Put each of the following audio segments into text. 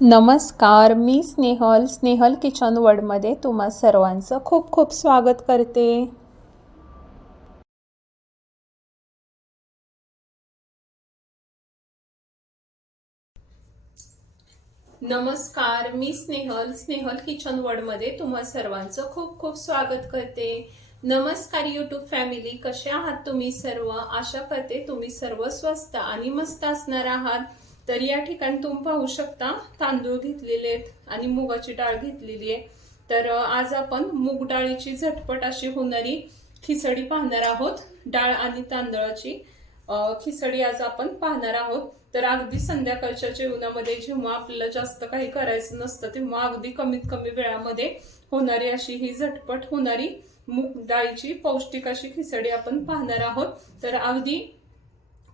नमस्कार, मी स्नेहल किचन वर्ल्डमध्ये तुम्हा सर्वांचं खूप खूप स्वागत करते। नमस्कार, मी स्नेहल किचन वर्ल्डमध्ये तुम्हा सर्वांचं खूप खूप स्वागत करते। नमस्कार यूट्यूब फॅमिली, कसे आहात तुम्ही सर्व? आशा करते तुम्ही सर्व स्वस्त आणि मस्त असणार आहात। तर या ठिकाणी तुम्ही पाहू शकता तांदूळ घेतलेले आहेत आणि मुगाची डाळ घेतलेली आहे। तर आज आपण मूग डाळीची झटपट अशी होणारी खिचडी पाहणार आहोत। डाळ आणि तांदळाची खिचडी आज आपण पाहणार आहोत। तर अगदी संध्याकाळच्या जेवणामध्ये जेव्हा आपल्याला जास्त काही करायचं नसतं तेव्हा अगदी कमीत कमी वेळामध्ये होणारी अशी ही झटपट होणारी मूग डाळीची पौष्टिक अशी खिचडी आपण पाहणार आहोत। तर अगदी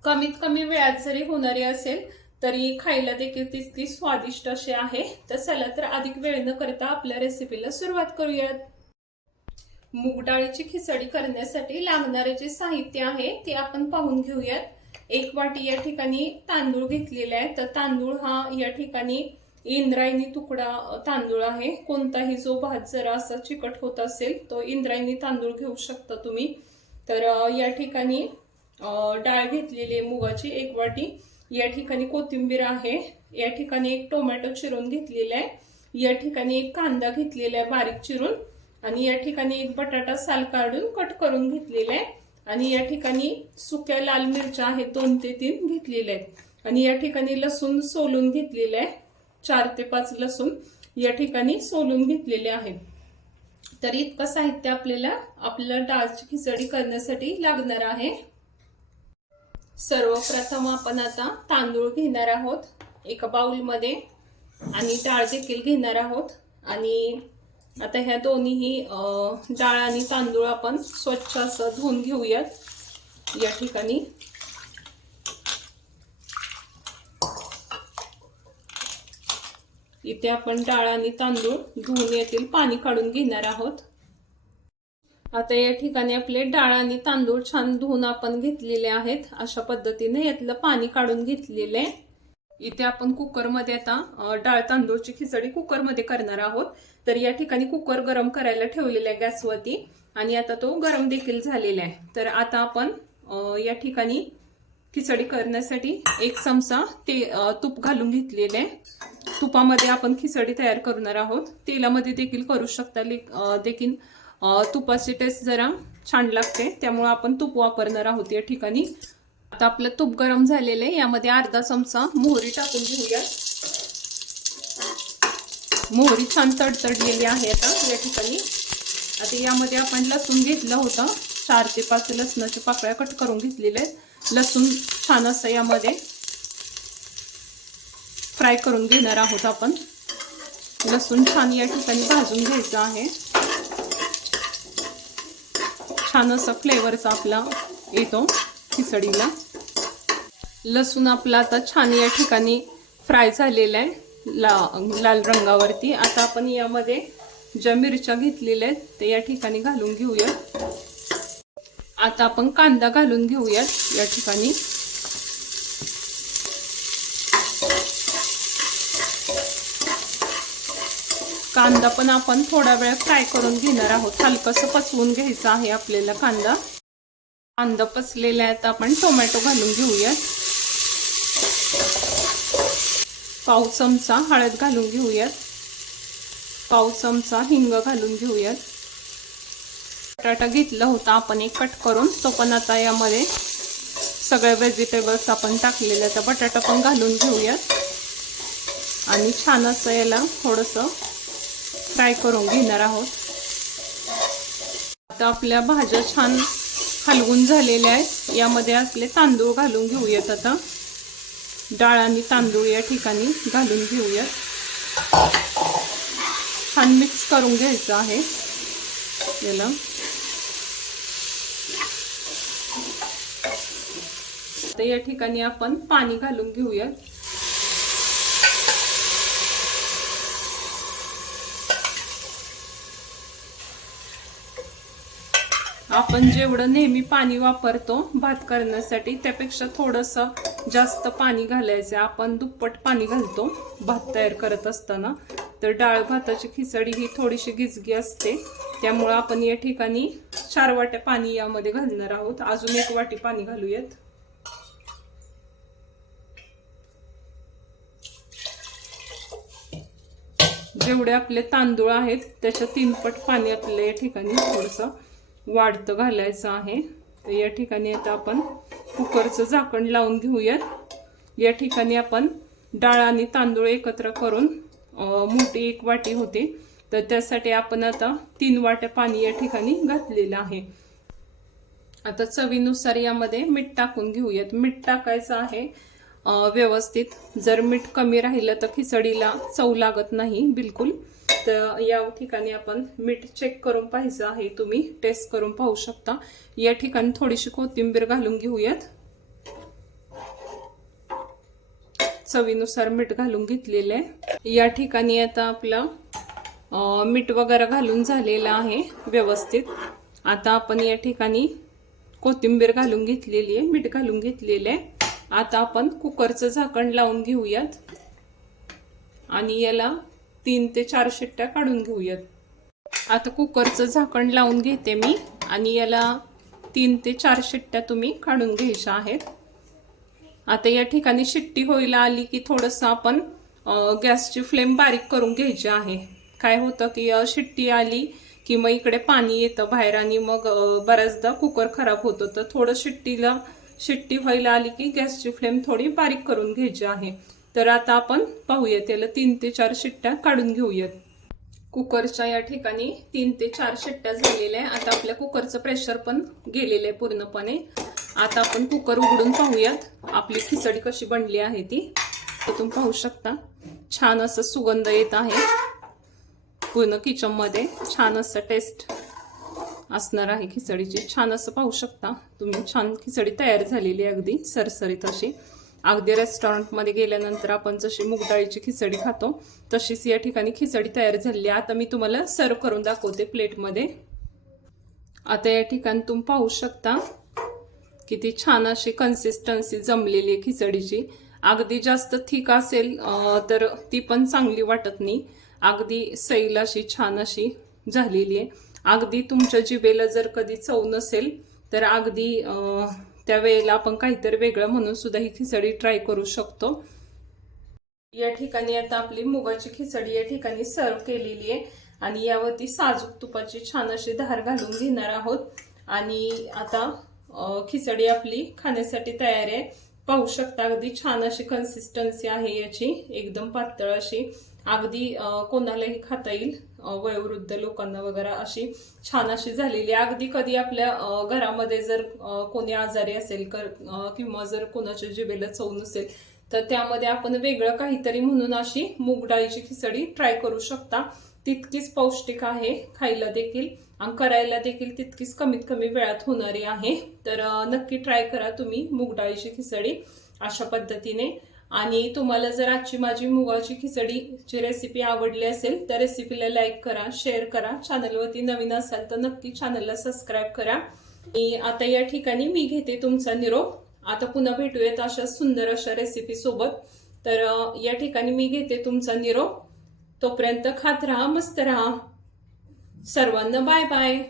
कमीत कमी वेळात जरी होणारी असेल तरी खायला देखील तितकी स्वादिष्ट अशी आहे। तर चला तर अधिक वेळ न करता आपल्या रेसिपीला सुरुवात करूयात। मूग डाळीची खिचडी करण्यासाठी लागणारे जे साहित्य आहे ते आपण पाहून घेऊयात। एक वाटी या ठिकाणी तांदूळ घेतलेला आहे। तर तांदूळ हा या ठिकाणी इंद्रायणी तुकडा तांदूळ आहे। कोणताही जो भात जरा असा चिकट होत असेल तो इंद्रायणी तांदूळ घेऊ शकता तुम्ही। तर या ठिकाणी डाळ घेतलेली मुगाची एक वाटी, या ठिकाणी कोथिंबीर आहे, या ठिकाणी एक टोमॅटो चिरून घेतलेला आहे, या ठिकाणी एक कांदा घेतलेला आहे बारीक चिरून, आणि या ठिकाणी एक बटाटा साल काढून कट करून घेतलेला आहे, आणि या ठिकाणी सुक्या लाल मिरच्या आहेत 2 ते 3 घेतलेल्या आहेत, आणि या ठिकाणी लसूण सोलून घेतलेला आहे 4 ते 5 लसूण या ठिकाणी सोलून घेतलेले आहे। तर इतकं साहित्य आपल्याला डाळची खिचडी करण्यासाठी लागणार आहे। सर्वप्रथम आपण आता तांदूळ घेणार आहोत एका बाउल मध्ये, आणि डाळ देखील घेणार आहोत। आणि आता ह्या दोन्हीही डाळ आणि तांदूळ आपण स्वच्छ असं धुवून घेऊयात। या ठिकाणी इथे आपण डाळ आणि तांदूळ धुवून यातील पाणी काढून घेणार आहोत। आता या ठिकाणी आपले डाळ आणि तांदूळ छान धुवून आपण घेतलेले आहेत। अशा पद्धतीने यातलं पाणी काढून घेतलेले आहे। इथे आपण कुकर मध्ये आता डाळ तांदूळची खिचडी कुकर मध्ये करणार आहोत। तर या ठिकाणी कुकर गरम करायला ठेवलेला आहे गॅसवरती, आणि आता तो गरम देखील झालेला आहे। तर आता आपण या ठिकाणी खिचडी करण्यासाठी 1 चमचा तूप घालून घेतलेले आहे। तुपामध्ये आपण खिचडी तयार करणार आहोत। तेलामध्ये देखील करू शकता, देखील तुपाची टेस्ट जरा छान लागते, त्यामुळे आपण तूप वापरणार आहोत या ठिकाणी। आता आपलं तूप गरम झालेलं आहे, यामध्ये अर्धा चमचा मोहरी टाकून घेऊया। मोहरी छान तडतडलेली आहे आता या ठिकाणी। आता यामध्ये आपण लसूण घेतलं होतं 4 ते 5 लसणाच्या पाकळ्या कट करून घेतलेल्या आहेत। लसूण छान असं यामध्ये फ्राय करून घेणार आहोत आपण। लसूण छान या ठिकाणी भाजून घ्यायचं आहे। छान असा फ्लेवरचा आपला येतो खिचडीला। लसूण आपला आता छान या ठिकाणी फ्राय झालेला आहे लाल रंगावरती। आता आपण यामध्ये ज्या मिरच्या घेतलेल्या आहेत ते या ठिकाणी घालून घेऊया। आता आपण कांदा घालून घेऊयात या ठिकाणी। कांदा पण आपण थोडा वेळ फ्राय करून घेणार आहोत। हलकसं पचवून घ्यायचं आहे आपल्याला कांदा। कांदा पचलेला आहे, आता आपण टोमॅटो घालून घेऊयात। पाव चमचा हळद घालून घेऊयात। पाव चमचा हिंग घालून घेऊयात। बटाटा घेतला होता आपण एक कट करून, तो पण आता यामध्ये सगळे व्हेजिटेबल्स आपण टाकलेले आहेत, बटाटा पण घालून घेऊयात, आणि छान असं याला थोडंसं फ्राय करून घेणार आहोत। आता आपल्या भाज्या छान हलवून झालेल्या आहेत, यामध्ये आपले तांदूळ घालून घेऊयात। आता डाळ आणि तांदूळ या ठिकाणी घालून घेऊयात। छान मिक्स करून घ्यायचं आहे याला। आता या ठिकाणी आपण पाणी घालून घेऊयात। आपण जेवढं नेहमी पाणी वापरतो भात करण्यासाठी त्यापेक्षा थोडंसं जास्त पाणी घालायचं. आपण दुप्पट पाणी घालतो भात तयार करत असताना. तर डाळ भाताची खिचडी ही थोडीशी गिजगी असते, त्यामुळे आपण या ठिकाणी 4 वाट्या पाणी यामध्ये घालणार आहोत. अजून 1 वाटी पाणी घालूयात. जेवढे आपले तांदूळ आहेत त्याच्या 3 पट पाणी आपल्याला या ठिकाणी थोडंसं वाढतं घालायचं आहे. तर या ठिकाणी आता आपण कुकरचं झाकण लावून घेऊयात. या ठिकाणी आपण डाळ आणि तांदूळ एकत्र करून मोठी 1 वाटी होते, तर त्यासाठी आपण आता 3 वाट्या पाणी या ठिकाणी घातलेलं आहे. आता चवीनुसार यामध्ये मीठ टाकून घेऊयात. मीठ टाकायचं आहे व्यवस्थित. जर मीठ कमी राहिलं तर खिचडीला चव लागत नाही बिलकुल. तर या ठिकाणी आपण मीठ चेक करून पाहायचं आहे. तुम्ही टेस्ट करून पाहू शकता. या ठिकाणी थोडीशी कोथिंबीर घालून घेऊयात. चवीनुसार मीठ घालून घेतलेलं आहे. या ठिकाणी आता आपलं मीठ वगैरे घालून झालेलं आहे व्यवस्थित. आता आपण या ठिकाणी कोथिंबीर घालून घेतलेली आहे, मीठ घालून घेतलेलं आहे. आता आपण कुकरचं झाकण लावून घेऊयात आणि याला 3 ते 4 शिट्ट्या काढून घेऊयात. आता कुकरचं झाकण लावून घेते मी आणि याला 3 ते 4 शिट्ट्या तुम्ही काढून घ्यायच्या आहेत. आता या ठिकाणी शिट्टी व्हायला आली की थोडंसं आपण गॅसची फ्लेम बारीक करून घ्यायची आहे. काय होतं की शिट्टी आली की मग इकडे पाणी येतं बाहेर आणि मग बऱ्याचदा कुकर खराब होतं. तर थोडं शिट्टी व्हायला आली की गॅसची फ्लेम थोडी बारीक करून घ्यायची आहे. तर आता आपण पाहूया, त्याला 3 ते 4 शिट्ट्या काढून घेऊयात. कुकरच्या या ठिकाणी 3 ते 4 शिट्ट्या झालेल्या आहे. आता आपल्या कुकरचं प्रेशर पण गेलेलं आहे पूर्णपणे. आता आपण कुकर उघडून पाहूयात आपली खिचडी कशी बनली आहे ती. तुम्ही पाहू शकता छान असं सुगंध येत आहे. पूर्ण किचन मध्ये छान असं टेस्ट असणार आहे खिचडीची. छान असं पाहू शकता तुम्ही. छान खिचडी तयार झालेली आहे, अगदी सरसरीत अशी. अगदी रेस्टॉरंटमध्ये गेल्यानंतर आपण जशी मूग डाळीची खिचडी खातो तशीच या ठिकाणी खिचडी तयार झालेली आहे. आता मी तुम्हाला सर्व करून दाखवते प्लेटमध्ये. आता या ठिकाणी तुम्ही पाहू शकता किती छान अशी कन्सिस्टन्सी जमलेली आहे खिचडीची. अगदी जास्त थिक असेल तर ती पण चांगली वाटत नाही. अगदी सैल अशी छान अशी झालेली आहे. अगदी तुमच्या जिभेला जर कधी चव नसेल तर अगदी त्यावेळेला आपण काहीतरी वेगळं म्हणून सुद्धा ही खिचडी ट्राय करू शकतो. या ठिकाणी आता आपली मुगाची खिचडी या ठिकाणी सर्व केलेली आहे आणि यावरती साजूक तुपाची छान अशी धार घालून घेणार आहोत. आणि आता खिचडी आपली खाण्यासाठी तयार आहे. पाहू शकता अगदी छान अशी कन्सिस्टन्सी आहे याची, एकदम पातळ अशी. अगदी कोणालाही खाता येईल, वयोवृद्ध लोकांना वगैरे अशी छान अशी झालेली. अगदी कधी आपल्या घरामध्ये जर कोणी आजारी असेल किंवा जर कोणाच्या जिभेला चव नसेल तर त्यामध्ये आपण वेगळं काहीतरी म्हणून अशी मूग डाळीची खिचडी ट्राय करू शकता. तितकीच पौष्टिक आहे खायला देखील आणि करायला देखील तितकीच कमीत कमी वेळात होणारी आहे. तर नक्की ट्राय करा तुम्ही मूग डाळीची खिचडी अशा पद्धतीने. आणि तुम्हाला जर आजची माझी मुगाची खिचडीची रेसिपी आवडली असेल तर रेसिपीला लाईक करा, शेअर करा. चॅनलवरती नवीन असाल तर नक्की चॅनलला सबस्क्राईब करा. आणि आता या ठिकाणी मी घेते तुमचा निरोप. आता पुन्हा भेटूयात अशा सुंदर अशा रेसिपी सोबत. तर या ठिकाणी मी घेते तुमचा निरोप. तोपर्यंत खात राहा, मस्त राहा. सर्वांना बाय बाय.